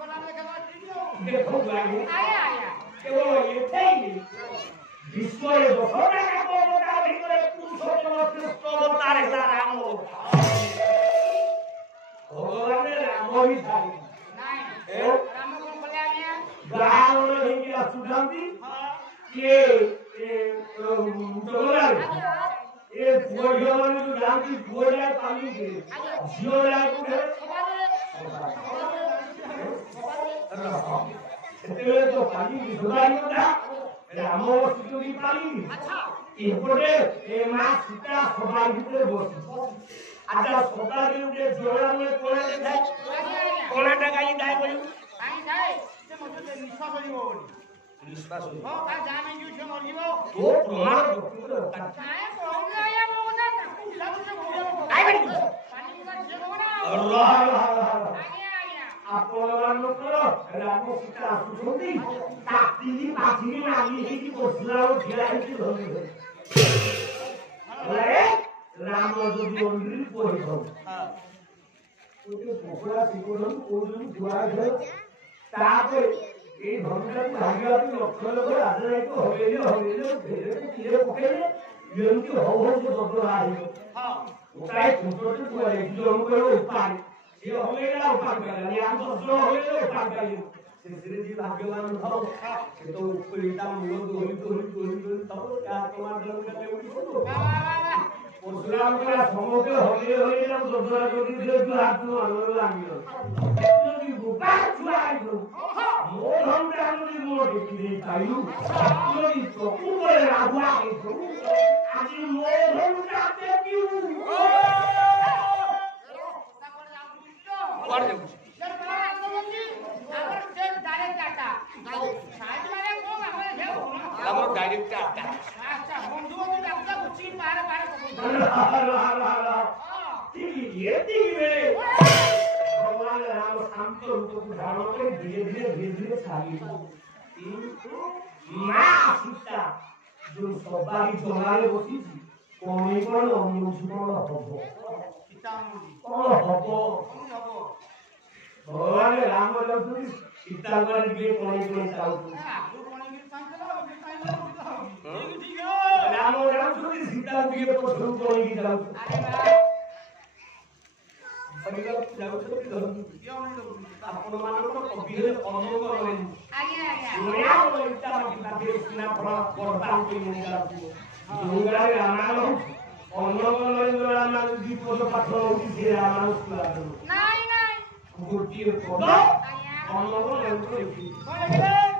देखो जाए केवल एते ही विश्वरे दशटा को बता ভিতরে পুরুষোত্তম কৃষ্ণ অবতার এটা রাম ভগবানের রামই থাকে নাই রাম কোন বলে আনিয়া গাওর হিয়া সুধান্তি কে জগলাল এ ভগবান তো জানতি ভোলা পানি কে জিওলা কোঠে এতে তো পানি জোগাই না রাম সুযোগী পানি আচ্ছা এপটে এ মা সীতা সবার ভিতরে বসে আচ্ছা সবার ভিতরে জোড়ালে কোলে দেখাই কোলেটা গাই দেয় বলি গাই দেয় সে মতে নিশ্বাস হইব বলি নিশ্বাস হইব ও তা জানে কি সে মরিব তো প্রমাণ ডক্টর কায় প্রমাণ আয়া মোনা তাকু লাগুছে আই বলি পানি মুকা সে গোনা আল্লাহ আপন কর রাম সীতা আসুଛନ୍ତି তাতিনি পাছিনি লাগি হেকি বসলাও ঢিলা হেকি ধরি আরে রাম যদি অন্দ্রি পড়িব হ্যাঁ ওকে বকরা সিকোরন কোজন দুয়া ধরে তারপরে এই ধর্মটা ভাগিয়াতে লক্ষ লক্ষ রাজা তো হবেলে ফেরে কিরে পকেলে যেমন হও হও যে দত্ত আইব হ্যাঁ ওটাই ছোটতে করে জম করে উপায় ये होएगा उपाय करेंगे हम तो जो होएगा उपाय करेंगे श्री जी भाग्यवान हो तो पुरीता मूल दोही तब क्या तुम्हारे जन्म करने उनको परशुराम का समोके होले हम दोसरा कोटी से जो हाथ में आलो लागियो যদি গোপা ছুয়াই গো মোর হমটা আমি মোর দেখি দেই পাইলু যদি চকু করে রাগুয়া হইছো আজি মোর হমটা দেখিউ और जाऊ सर बड़ा आंदोलनजी अगर से डायरेक्ट आटा साइड वाले को हमरे देव हमर डायरेक्ट आटा अच्छा बंधु को डाक्टर कुछ पार पार ठीक ये ठीक मेरे भगवान राम शांत रूप को धारण कर धीरे छाली मां सीता जो सबारी जमारे बसी कोन अनुष्ठान हबो सीता कोन हबो भगवान राम लक्ष्मण सीता पर के कोनी चाउ ठीक है राम लक्ष्मण सीता के तो शुरू कोनी की चाउ परिवार चाउ तो क्यों नहीं अपन मान को कबीर अनुभ करे आगे दुनिया को इच्छा की बात सुना पड़ता कोई नहीं जाती दुनिया रे रामायण अनुभ नरेंद्र रामायण जी को पाठ होती से रामायण सुना नहीं गोटिए पद अनुभ नरेंद्र लिखी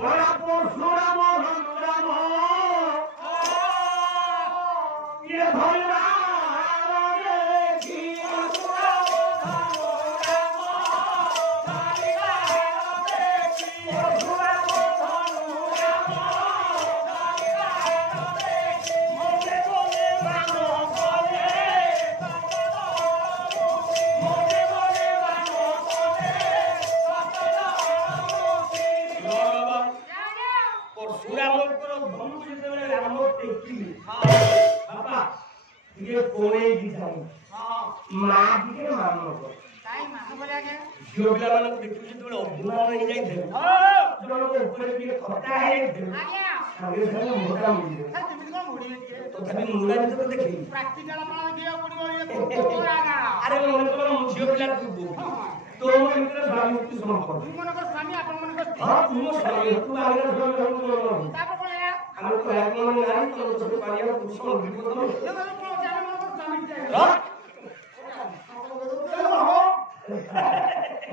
बड़ा परशुराम राम ये भगवान ये कोने की जाए हां मां के मानो को काई मानो बोले आगे जो बिला वाला को देखु जे तोले अभुना नहीं जाई थे हां जो लोग ऊपर की खटा है आगे आगे से मोटा मुड़ी है तुम को मुड़ी है तो तभी मुंडा नहीं तो देखी प्रैक्टिकल अपना दिया पड़ो ये को आगा अरे मन को मुझियो बिला को तो मन के स्वामी मुक्ति समर्पण तुम मन को स्वामी अपन मन को हां तुम स्वामी तू आगे स्वामी हम को तापर बोले हम को एक मन नहीं तो सब पारिया तुम सब विपद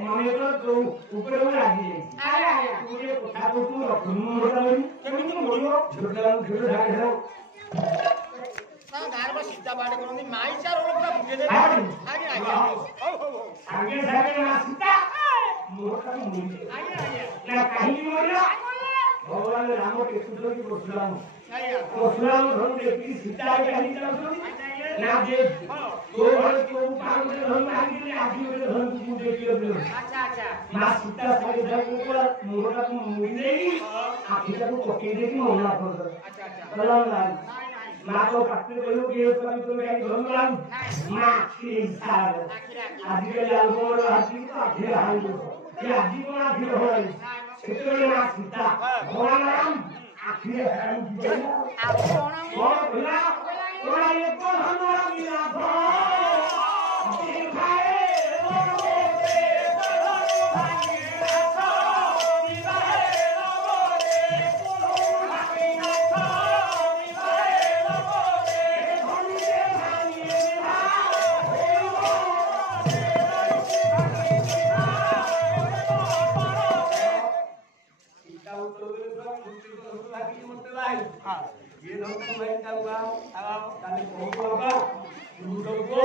मम्मी तो ऊपर में आ गई आया पूरे कोठा को तू मोटा नहीं केमिति मोड़ियो छोटा छोटा झाड़ ना घर में सीधा बाड़े कोनी माई चार लोग का बुझे दे आगे ना सीधा मोटा मुड़ी आगे ना कहीं मोड़ियो भगवान राम के सुंदर की परशुराम परशुराम धन देखी सीता के कहीं चला ना जे तो भर को काम में धन आगे ले आगे में धन को देखियो अच्छा मां सीता सारे धन को मोहरा को मुड़ी देगी आखिर को पके देगी मोहरा कर अच्छा बलम लाल मां को काटते बोलो कि ये कभी तो मेरी धन लाल मां की सार आगे ले आलमोर हाथी तो आगे हाल ये जीवन आखिर होई सेतरे ना सीता भगवान आखिर है आप कौन भला कोई एक हनुमान बिना ये लोग तो मैं क्या हुआ अब ताले को होगा दूसरों को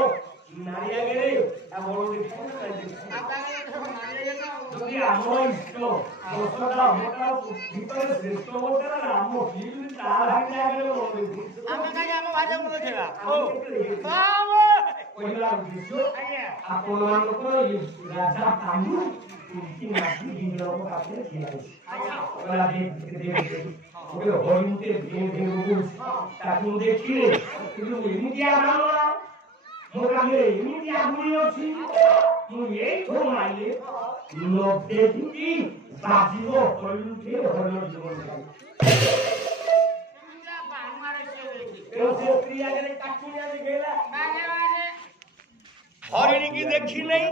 नारिया गेले अब वो देखो अब नारिया गेले तो ये आमोई तो दोस्तों मोटा भीतर श्रेष्ठ बोलते ना आमो फील तार हाथ जागे वो हमें का आमो भाजा बोल छेगा ओ बाबा पहिला विषय आपण ମାନଙ୍କୁ राजा पांडु की नाती दिनों को आपने किया वाला दे ओके हरिंते दिन रूल ताकू देखिए কিন্তু ইন্ডিয়া বাংলা মোরামে ইন্ডিয়া বুঝিছি মু এই ঘুমাইলে লোক দেখি বাজিব হরিন্তে হরিণ জীবন ইন্ডিয়া বাংলারে সে দেখি তো ক্রিয়া গেলে কাকুনিয়া গেলা বাজে বাজে হরিণ কি দেখি নাই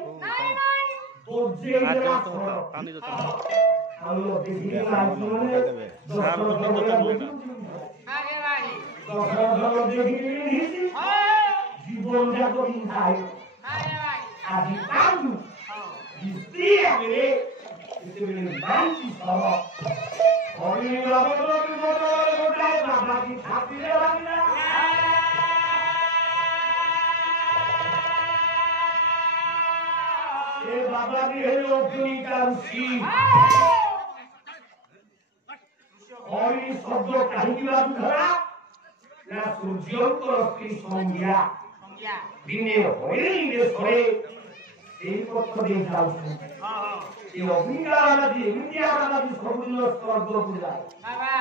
নাই তো যে না পানি তো हम लोग देखिए आगे भाई तो देखिए जीवन का तो इंसान आगे भाई आदि काम स्त्री आगे इसे मेरे मान की सभा और ये लोग बाबा की छाती ले वाला ये बाबा की है लोकनी का सी और ये शब्द कहीं की बात धरा ना सूर्योत्तर की संज्ञा दिने होए इंगे सोए एक पक्ष दे जाओ ये अग्निका वाला दी इंडिया वाला दी सबुदिन स्वर्ग पूजा बाबा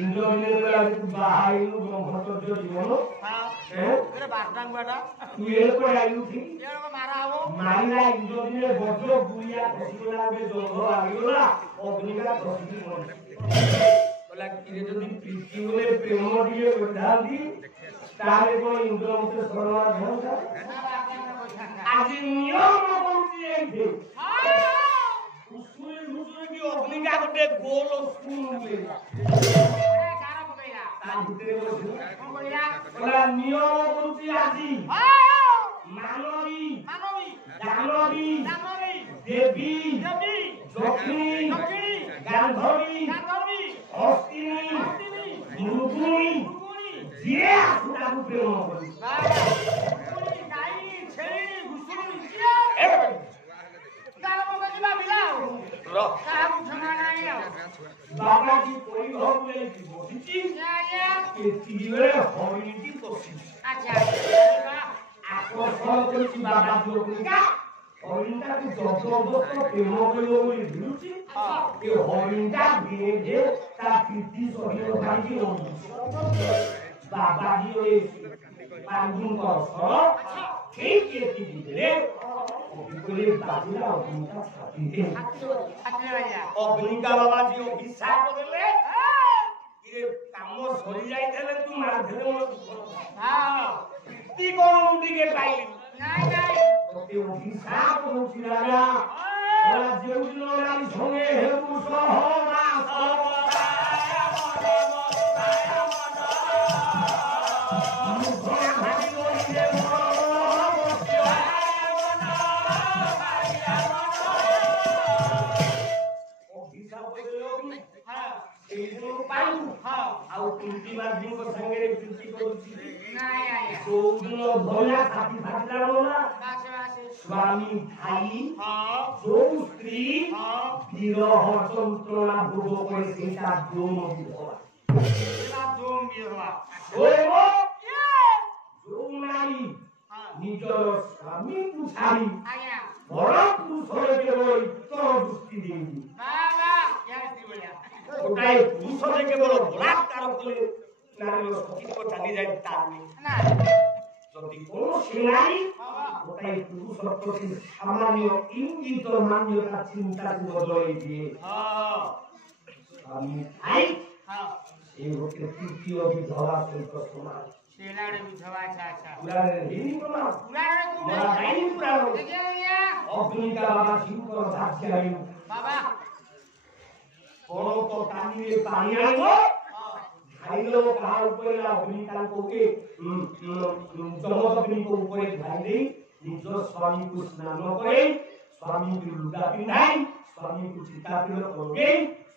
इंद्र ने वाला बाहाई नु ब्रह्मचर्य जीवन हां तेरे बारदान बाटा तू ये को आयु थी ये को मारा हो मारिला इंद्र ने बजो बुया खसिला में जोग आगला अग्निका खसी मन बोला कि যদি প্রীতি বলে প্রেম দিয়ে উদ্ধার দি তারে কোন ইন্দ্র মতে সরোয়া ধ্বংসা আজি নিয়ম করছি এইতে উসুই উসুই কি অগ্নিকা গটে গোল স্কুলে আরে কারা কইরা তা ভিতরে বসে কোন কইরা বলা নিয়ম করছি আজি মানবী মানবী দানবী দানবী দেবী দেবী লক্ষ্মী লক্ষ্মী গান্ধর্বী গান্ধর্বী অস্তিনী মুরুকুনি যে আসুতাকু প্রেম করি মুরুকুনি নাই ছেড়ি ঘুষুনি এ কার মতো দিবা বিলাও র কাম জমা নাই বাবা কি কই হবে বসিছি এতিরে হরিণী কছি আচ্ছা আকর্ষণ করছি বাবা যোগিকা হরিণটা কি জবরদস্ত প্রেম করিব বলি ভিড়ুছি এই হরিণটা দিয়ে যে তা কীর্তি সহিত ভাইজি বাবা জি ওই পাঁচদিন কর ঠিক এটি দিলে অভিকলে বাজিলা অগ্নিকা ছাতিতে অগ্নিকা বাবা জি অভিশাপ দেলে ইরে কাম সরি যাইতেলে তু মারধরে মো হ্যাঁ কীর্তি কোন দিকে পাইলি নাই নাই তোকে অভিশাপ হচ্ছি রাজা ওরা যেউদিন ওরাই সঙ্গে হেতু সহবা ଆଉ କୁନ୍ତି ମାଝୀଙ୍କ ସାଙ୍ଗରେ ପ୍ରୀତି କରୁଛି ନାଇଁ ଆଜ୍ଞା କୋଉଦିନ ଭଲା ଛାତି ଫାଟିଲା ବୋଲା ସ୍ୱାମୀ ଭାଇ ଯୋଉ ସ୍ତ୍ରୀ ବିରହ ଯନ୍ତ୍ରଣା ଭୋଗ করে ସେଇଟା ଦୋମ ବିଧବା ଦୋମ ବିଧବା ଯୋଉ ନାରୀ ନିଜର ସ୍ୱାମୀକୁ ଛାଡ଼ି ବଡ଼ ପୁରୁଷରେ କେବଳ ଇତର ଦୃଷ୍ଟି ଦେଇଛି গোটাই পুরুষরে কেবল বলাৎকার করে নারীর সতীত্ব চালি যায় তা নেই যদি কোনো সেনাই ওটাই পুরুষত্বকে সামান্য ইঙ্গিত মান্যতা চিন্তাকে বদলে দিয়ে আমি ভাই এই হচ্ছে তৃতীয় বিধবা চরিত্র সমাজ সেনারে বিধবা আচ্ছা আচ্ছা পুরাণের হিন্দু না পুরাণে তুমি জানি পুরাণ দেখে মিয়া অগ্নিকা বাবা শিবকর দাসিয়াই বাবা বড় তো কানিয়ে পানি আনলো খাইলো কার উপরে অগ্নিকাল কোকে জমদগ্নি को উপরে ঢাই দেই নিজ স্বামী को স্নান করে স্বামী को লুগা পিন্ধাই স্বামী को চিতা পিল করবে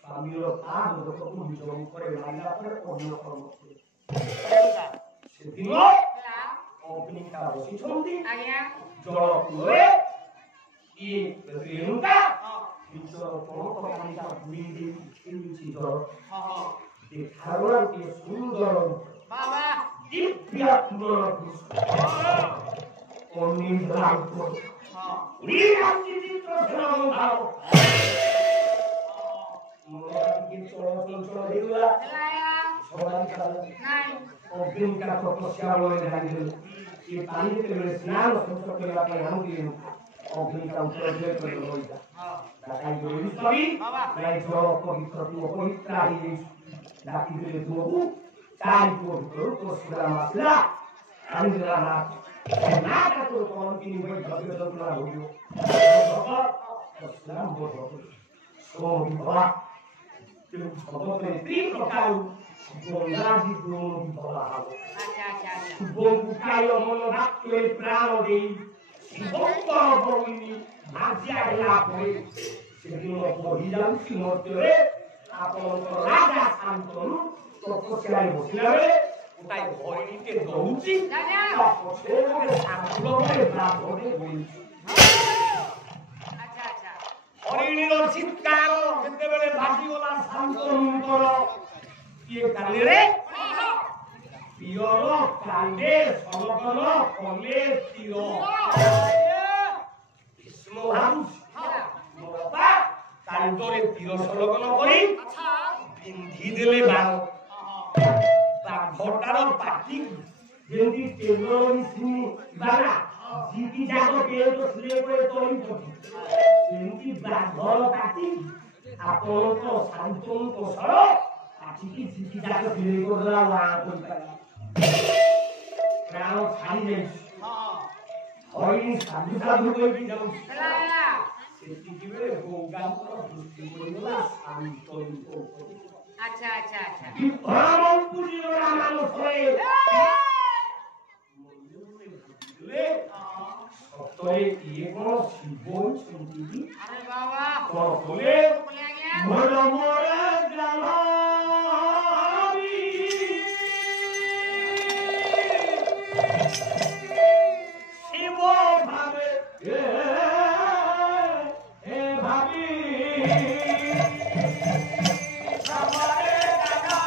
স্বামীর কাজ যতটুকু নিযম করে মাইলা করে অন্য কর্ম করে সেদিন অগ্নিকা বসিছন্তি আজ্ঞা জল কুলে ই রেণুকা নিজ পরত কানিকা বুড়ি দেই খেলুছি জল দেখাবার কি সুন্দর বাবা দিব্য পুরো অনির্ধার করে উড়ি রাজ্যে চিত্র ধর্ম ভাব মোরাকে চলচল দেউলা লায়া সবাই কাল নাই অগ্নিকা তপস্যা বলে জানিল এই পানিতে বেড়ে স্নান সংস্কার করে আপনি আনন্দিন অগ্নিকা উত্তর দিয়ে করে লইতা তাই বলি সবই তাই জল পবিত্র পবিত্র এই ডাকি দিলে প্রভু চাই পবিত্র পশুরা মাসলা আনন্দরা না কাটো কোন তিনি বই ধরে ধরে হইল পশুরা বড় সোমবা তুমি সবতে তিন প্রকার গঙ্গাজি গুণ বিভবা হবে আচ্ছা আচ্ছা আচ্ছা বঙ্কুকায় মন রাখলে প্রাণ দেই শিবঙ্কর বলিনি ভাগ্যা লাভ হয়ে সেদিন বহিলাম শ্রীমর্তরে ଆପଣଙ୍କ ରାଜା ଶାନ୍ତନୁ ତପସ୍ୟାରେ ବସିଲା ବେଳେ ଗୋଟାଏ ହରିଣୀଟେ ଦଉଚି ପଛରେ ଗୋଟେ ଶାନ୍ତୁଳ ଗୋଟେ ବ୍ରାହ୍ମଣଟେ ବଇଛି ଆଚ୍ଛା ଆଚ୍ଛା ହରିଣୀର ଚିତ୍କାର ଯେତେବେଳେ ବାଜିଗଲା ଶାନ୍ତନୁଙ୍କର କିଏ କାଲିରେ ପିଅର କାଣ୍ଡେ ସନକନ କଲେ ତୀର ଭୀଷ୍ମ ଭାବୁଛି ମୋ ବାପା କାଣ୍ଡରେ ତୀର ସଲଗନ କରି ପିନ୍ଧି ଦେଲେ ବାଘଟାର ପାଟି ଯେମିତି ତେଲ ମିଶିନି ବାଲା ଜିତି ଯାକ କେଉଟ ସିଲେ করে ତଳି ପଡି ସେମିତି ବାଘର ପାଟି ଆପଣଙ୍କ ଶାନ୍ତନୁ କୌଶଳ ପାଟିକି ଜିତି ଯାକ ସିଲେ କରିଦେଲା ୱାଁ କରିପାରିଲା ପ୍ରାଣ ଛାଡ଼ି ଯାଇଛି ହରିଣୀ ସାଧୁ ସାଧୁ କହିକି ଯାଉଛି ଲାୟା ସେତିକିବେଳେ ଗଙ୍ଗାଙ୍କର ଦୃଷ୍ଟି ପଡ଼ିଗଲା ଶାନ୍ତନୁଙ୍କ ଉପରେ ଆଚ୍ଛା ଆଚ୍ଛା ଆଚ୍ଛା ବିଭ୍ରମପୁରୀର ମାନସରେ ସତରେ ଇଏ କଣ ଶିବ ହୋଇଛନ୍ତି আরে বাবা କଣ କଲେ বলে আজ্ঞା ମୋର ମୋର ଗ୍ରାମୀ ଶିବ ଭାବେ ভাবি আমারে দাদা